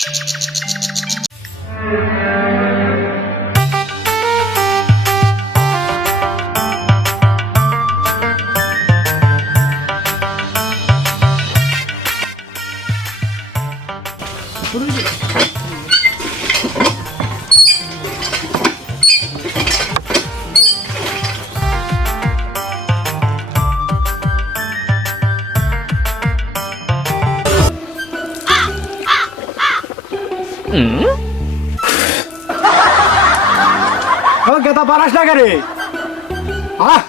ও গেতা পারাস না রে আহ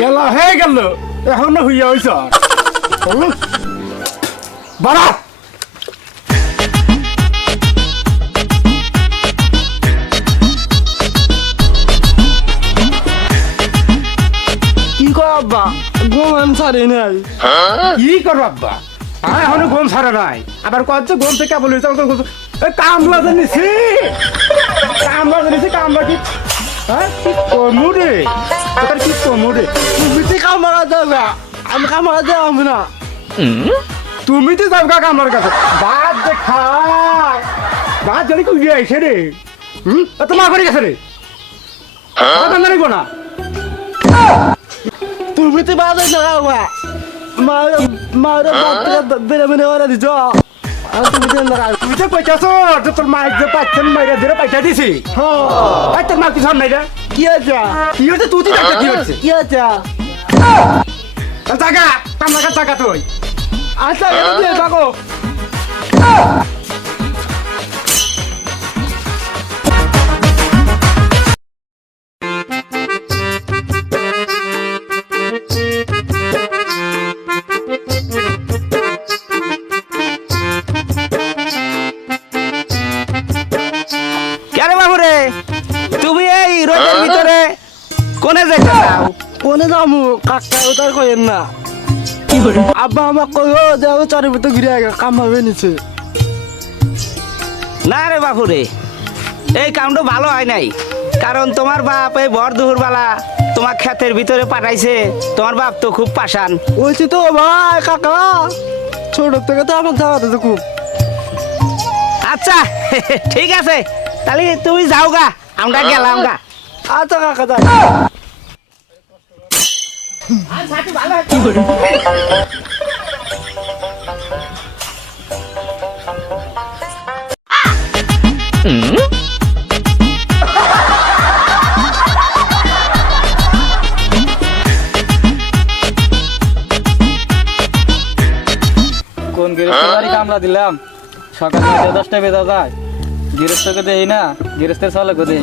গেল হয়ে গেল। এখন হইয়া হইছ? বাড়া। কি কর আব্বা? গোমান সারে নাই। কি করব আব্বা? হ্যাঁ এখনও গম ছাড়া নাই। আবার কত গম থেকে বলি কামলা জানিছি কামলা জানিছি কামলা কি হ্যাঁ কি কমু রে তোর কি কমু রে তুমি তো কামারা যাবে আমি কামারা যাব না তুমি তো যাও কা কামলার কাছে বাদ দে খাই বাদ জানি কুড়ি আইছে রে হুম তো মা করে গেছে রে না তুমি তো বাজে না বাবা মার বেড়ে বেড়ে ওরা দিছ তুমি তো যে তোর মাইক যে পাচ্ছেন মাইরা ধরে পাইছা দিছি। হ্যাঁ। তোর মা কি সব নাই রে কি আছে কি হয়েছে? তুই তো কি হয়েছে। কি হয়েছে? জাগা কামলা জাগা তুই। আচ্ছা এদিকে থাকো কোনে যেতে চাও? কোনে যামু? কাকা উতার কইেন না। আব্বা আমাক কইও যাও চারি ভিতর ঘুরে আগে কাম হবে নিচে না রে বাবু রে এই কামটা ভালো হয় নাই। কারণ তোমার বাপ এই ভর দুপুরবেলা তোমার ক্ষেতের ভিতরে পাঠাইছে। তোমার বাপ তো খুব পাশান বলছি তো ভাই কাকা। ছোট থেকে তো আমার জায়গাতে তো খুব। আচ্ছা ঠিক আছে। তাহলে তুমি যাও গা আমরা গেলাম গা। আচ্ছা কাকা যাই কোন গৃহস্থ বাড়ি কামলা দিলাম? সকাল নয়টা দশটা বেজা যায়। গৃহস্থকে দেই না, গৃহস্থের চালকও দেই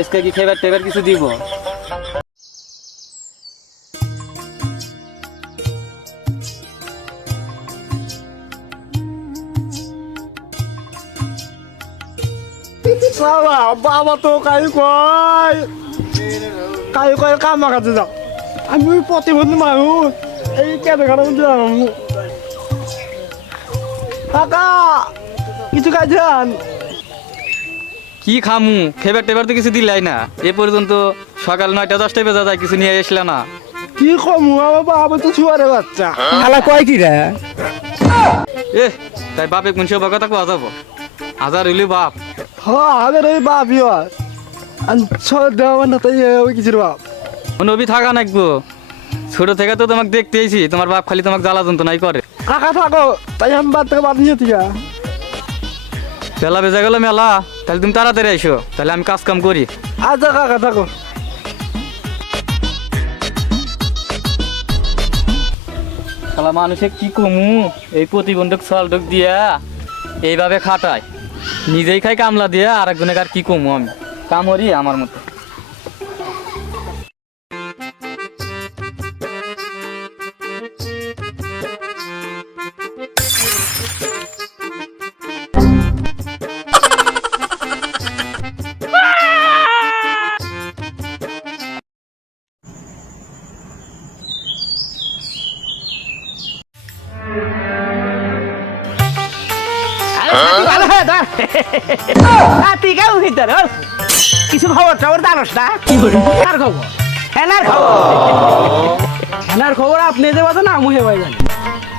এসকে কি খেবার টেবার কিছু দিব? বাবা বাবা তো কাই কয়? কাই কয় কামা কাছে যাও। আমি প্রতিবন্ধী মানুষ। এই কেন খারাপ যাম কাকা কিছু কাজান কি খামু? খেবার টেবার তো কিছু দিলাই না। এ পর্যন্ত সকাল নয়টা দশটা বেজা যায় কিছু নিয়ে আসলে না। কি কমু? আমার বাবা তো ছুয়ারে বাচ্চা। শালা কয় কি রে? এ তাই বাপে কোন সব কথা কোয়া যাব? হাজার হইলি বাপ। হ্যাঁ ওই বাপ ইয় দেওয়া না তাই ওই কিছুর বাপ? নবী থাকা নাকবো। ছোট থেকে তো তোমাকে দেখতে এসি তোমার বাপ খালি তোমাকে জ্বালা যন্ত্রণাই করে। কাকা থাকো তাই আমি বাদ থেকে বাদ নিয়ে থিকা বেলা বেজা গেল মেলা তাহলে তুমি তাড়াতাড়ি তাহলে আমি কাজ কাম করি। আচ্ছা কাকা থাকো। শালা মানুষে কি কমু? এই প্রতিবন্ধক সলডক দিয়া এইভাবে খাটায়। নিজেই খাই কামলা দিয়ে আর একজনের আর কি কমু আমি? কামড়ি আমার মতো। টবর না? খবর। খবর। খবর আপনি যে বাজে না মুহে ভাই জানি।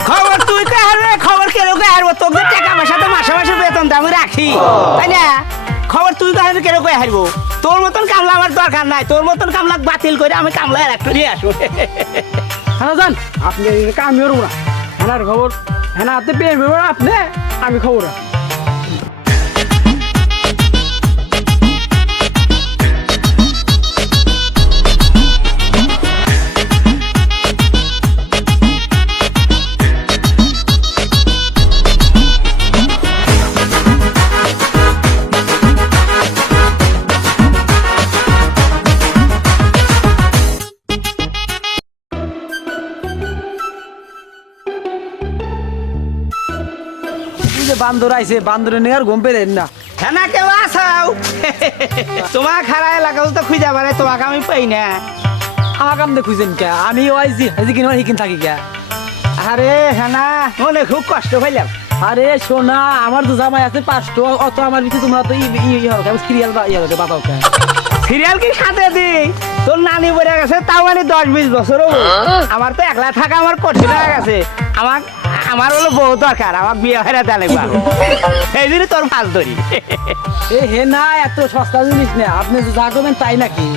খবর তুই কে হারবে খবর কেন কে হারবো? তোকে টাকা পয়সা তো মাসে মাসে বেতন আমি রাখি। তাই না? খবর তুই কাহিনী কেন কয়ে হারবো? তোর মতন কামলা আমার দরকার নাই। তোর মতন কামলা বাতিল করে আমি কামলা একটু নিয়ে আসব। হ্যাঁ যান আপনি আমি ওর না হ্যাঁ খবর হ্যাঁ হাতে পেয়ে আপনি আমি খবর রাখি। যে বান্দর আইছে বান্দরে নিয়ে আর ঘুম পেলেন না। হ্যাঁ না কেউ আসাও। তোমার খারা এলাকাও তো খুঁজে পারে তোমাকে আমি পাই না। আমার কাম খুঁজেন কে? আমি ওয়াইছি আইছি কিনা হিকিন থাকি কে? আরে হ্যাঁ মনে খুব কষ্ট হইলাম আরে সোনা আমার তো জামাই আছে পাঁচটো অত আমার ভিতরে তোমরা তো ই ই ই হবে সিরিয়াল বা ইয়ে হবে বাতাও কে সিরিয়াল কি সাথে দি? তোর নানি বেড়ে গেছে তাও মানে দশ বিশ বছর হব। আমার তো একলা থাকা আমার কঠিন হয়ে গেছে। আমার আমার হলো বউ দরকার আমার বিয়ে হয়ে দেয় এই জন্য তোর ফাল ধরি। এ হে না এত সস্তা জিনিস না আপনি যা করবেন তাই নাকি?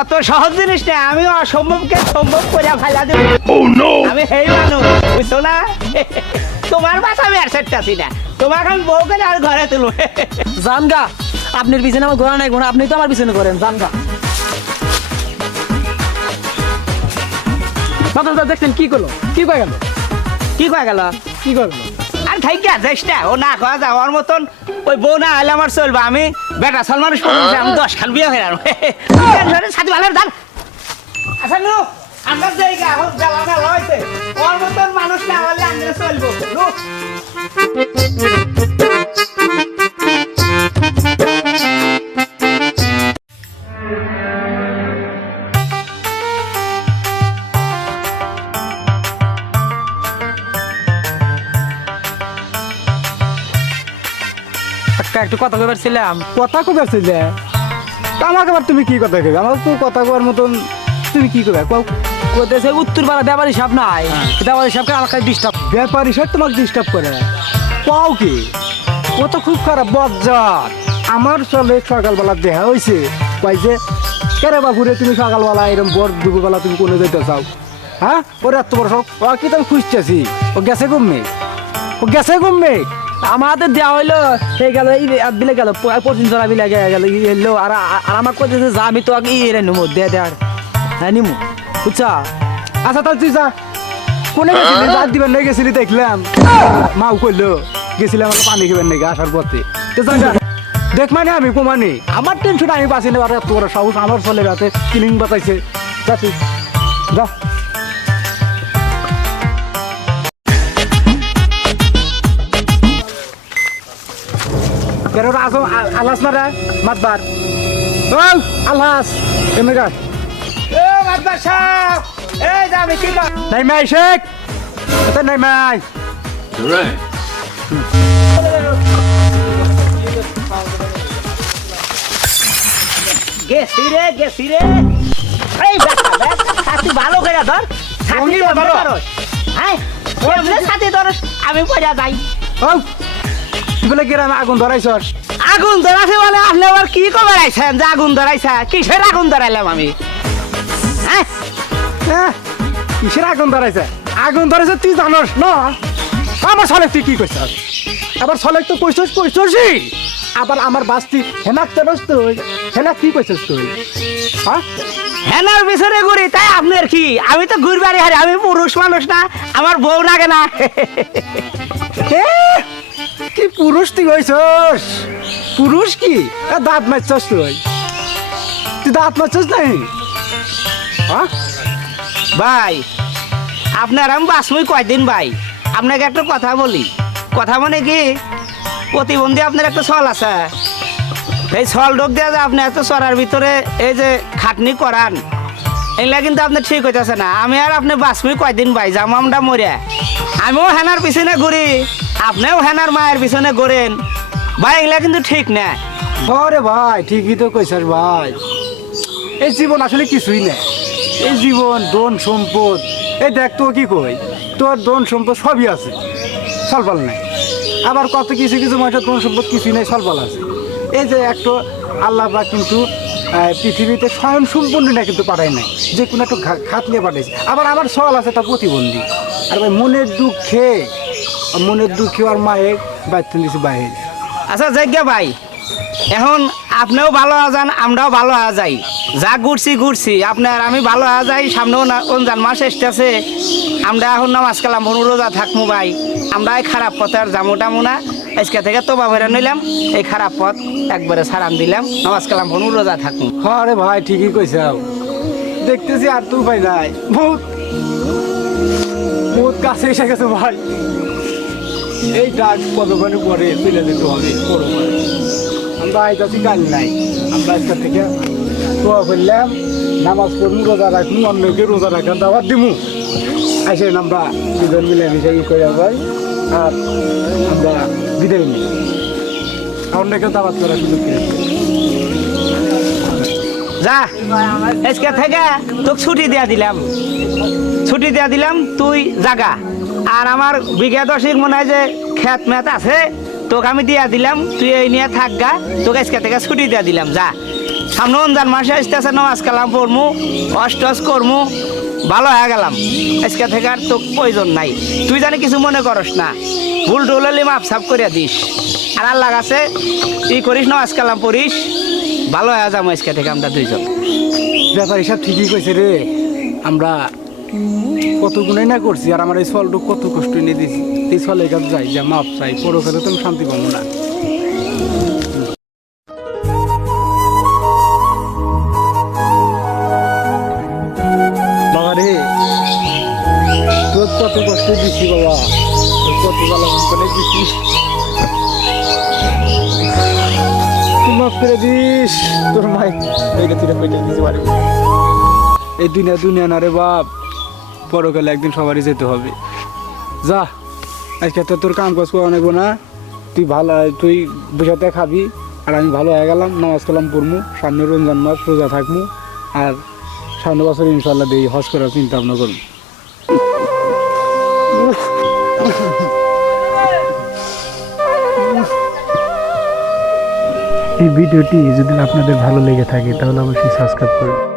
অত সহজ জিনিস না আমি অসম্ভবকে সম্ভব করে ফেলা দেব। আমি সেই মানুষ বুঝছ না? তোমার বাসা আমি আর সেটাছি না। তোমাকে আমি বউকে আর ঘরে তুলবো। জানগা আপনার পিছনে আমার ঘোরা নাই ঘোরা আপনি তো আমার পিছনে করেন জানগা। দেখছেন কি করল? কি কয়ে গেল? কি কয়ে গেল? কি কয়ে গেল? আর খাই গা যাইস না। ও না কয় যা ওর মতন ওই বউ না হলে আমার চলবে। আমি বেটা সাল মানুষ আমি দশ খান বিয়ে হয়ে আর সাথে ভালো দান আচ্ছা নু আমার জায়গা হোক জ্বালা না লইছে ওর মতন মানুষ না হলে আমরা চলবো। একটা কথা কইবার ছিলাম। কথা কবে যে আমাকে আবার তুমি কি কথা কবে আমার তো কথা কবার মতন তুমি কি কবে কও কোথায় উত্তর পাড়া ব্যাপারী সাপ নাই। ব্যাপারী সাপকে আমাকে ডিস্টার্ব ব্যাপারী সব তোমাকে ডিস্টার্ব করে পাও কি? ও তো খুব খারাপ বজ্জাত। আমার চলে সকালবেলা দেখা হয়েছে কয় যে কেরে বাবুরে তুমি সকালবেলা এরকম বর দুপুরবেলা তুমি কোনো যেতে চাও? হ্যাঁ? ওরে এত বড় সব ও কি তুমি খুঁজতেছি? ও গেছে ঘুমে ও গেছে ঘুমে হাতে দেওয়া হইল এই গেল এই বিলে গেল পরদিন ধরা বিলে গেল এলো আর আর আমার কইতেছে যা আমি তো ইয়ে নিমু দে দে আর হ্যাঁ নিমু বুঝছা? আচ্ছা তাহলে তুই যা। কোনে গেছিলি? রাত দিবেন নাই গেছিলি দেখলাম। মাও কইলো গেছিলাম আমার পানি খাবেন নাকি আসার পথে। দেখ মানে আমি কমানি আমার টেনশন আমি বাঁচি না বড় সাহস আমার চলে রাতে কিলিং বাতাইছে যা যা। কেন আসো আলাস মারা মাতবার ও আলাস। এমনি এ মাতবার সাহেব এই যে আমি কি কর নাই মাই শেখ। এটা নাই মাই। গেছি রে গেছি রে। এই বেটা সাথী ভালো করে ধর। সাথী ধরো। ধরস? হ্যাঁ সাথী ধরস? আমি পয়সা যাই। ও বলে গ্রামে আগুন ধরাইছস? আগুন ধরাছে বলে আপনি আবার কি কবার আইছেন যে আগুন ধরাইছা? কিসের আগুন ধরাইলাম আমি? হ্যাঁ? হ্যাঁ কিসের আগুন ধরাইছে? আগুন ধরাইছে তুই জানস না? আমার ছলেক তুই কি কইছস? আবার ছলেক তো কইছস কইছসই। আবার আমার বাস্তি হেনাক তেরস তুই। হেনাক কি কইছস তুই? হ্যাঁ? হেনার পিছনে ঘুরি তাই আপনার কি? আমি তো ঘুরবাড়ি হারি আমি পুরুষ মানুষ না আমার বউ লাগে না। কি পুরুষ তুই হইছস? পুরুষ কি? দাঁত মারছস তুই। তুই দাঁত মারছস নাই হ্যাঁ? ভাই, আপনার আমি বাসমই কয়দিন ভাই? আপনাকে একটা কথা বলি। কথা মানে কি? প্রতিবন্ধী আপনার একটা ছল আছে। এই ছল ডোক দিয়ে যে আপনি এত চড়ার ভিতরে এই যে খাটনি করান, এগুলা কিন্তু আপনি ঠিক হইতেছে না। আমি আর আপনি বাসমই কয়দিন ভাই? যাব আমরা মরে আমিও হেনার পিছনে ঘুরি। আপনিও হেনার মায়ের পিছনে ঘোরেন। ভাই, এগুলা কিন্তু ঠিক না। আরে ভাই, ঠিকই তো কইসার ভাই। এই জীবন আসলে কিছুই না। এই জীবন, ধন, সম্পদ। এই দেখ তো কি কই? তোর ধন, সম্পদ সবই আছে। সলপাল নাই। আবার কত কিছু কিছু মানুষের কোনো সম্পদ কিছুই নেই স্বল্পাল আছে। এই যে একটু আল্লাহ বা কিন্তু পৃথিবীতে স্বয়ং সম্পূর্ণ না কিন্তু পাঠায় নাই। যে কোনো একটু খাত নিয়ে পাঠাইছে। আবার আমার সওয়াল আছে তা প্রতিবন্ধী। আর ভাই, মনের দুঃখে মনের দুঃখে আর মায়ের বাচ্চা দিয়েছে বাইরে। আচ্ছা যজ্ঞা ভাই। এখন আপনিও ভালো আজান আমরাও ভালো হয়ে যাই। যা ঘুরছি ঘুরছি। আপনার আমি ভালো হয়ে যাই সামনেও না রমজান মাস এসতেছে আমরা এখন নামাজ কালাম রোজা থাকব ভাই। আমরা এই খারাপ পথে আর যাব টামো না। আজকে থেকে তোবা ভরে নিলাম এই খারাপ পথ একবারে সারাম দিলাম। নামাজ কালাম রোজা থাকব আরে ভাই ঠিকই কইছে দেখতেছি আর তো ভাই নাই। বহুত বহুত কাছে এসে গেছে ভাই। এই ডাক কতক্ষণে পরে চলে যেতে হবে? বড় করে। আমরা আইতাছি নাই। আমরা আজকে থেকে দোয়া করলাম, নামাজ পড়মু রোজা রাখমু অন্যকে রোজা রাখার দাওয়াত দিমু। আসেন আমরা দুজন মিলে মিশে ই করে যাই আর আমরা বিদায় নিই। অন্যকে দাওয়াত করার সুযোগ যা, আজকে থেকে তোকে ছুটি দেয়া দিলাম। ছুটি দেয়া দিলাম, তুই জাগা। আর আমার বিঘা দশেক মনে হয় যে খেত মেত আছে, তোকে আমি দিয়া দিলাম, তুই এই নিয়ে থাক গা, তোকে আজকে থেকে ছুটি দেয়া দিলাম, যা। সামনে রমজান মাসে আসতেছে, নামাজ কালাম পড়মু, অষ্টস করমু, ভালো হয়ে গেলাম। আজকে থেকে আর তোর প্রয়োজন নাই। তুই জানি কিছু মনে করস না। ভুল টুল হলে মাপ সাপ করিয়া দিস। আর আল্লাহ কাছে ই করিস, নামাজ কালাম পড়িস, ভালো হয়ে যাব আজকে থেকে আমরা দুইজন। ব্যাপার হিসাব ঠিকই কইছে রে। আমরা কত গুণাই না করছি আর আমার এই ফলটুক কত কষ্ট নিয়ে দিছি। এই ফলের কাছে যাই, যা মাপ চাই পরকালে তো শান্তি পাবো না। বাবা রে তোর কত কষ্ট দিছি বাবা। কত ভালো করে দিছি। মাফ করে দিস, তোর মাই। তুই দিতে এই দুনিয়া দুনিয়া না রে বাপ। পরকালে একদিন সবারই যেতে হবে। যা, আজকে তো তোর কাম কাজ করা নেব না। তুই ভালো, তুই বসাতে খাবি। আর আমি ভালো হয়ে গেলাম, নামাজ কালাম পড়মু, সামনে রমজান মাস, রোজা থাকমু। আর সামনে বছর ইনশাল্লাহ দিয়ে হজ করার চিন্তা ভাবনা করব এই ভিডিওটি যদি আপনাদের ভালো লেগে থাকে, তাহলে অবশ্যই সাবস্ক্রাইব করুন।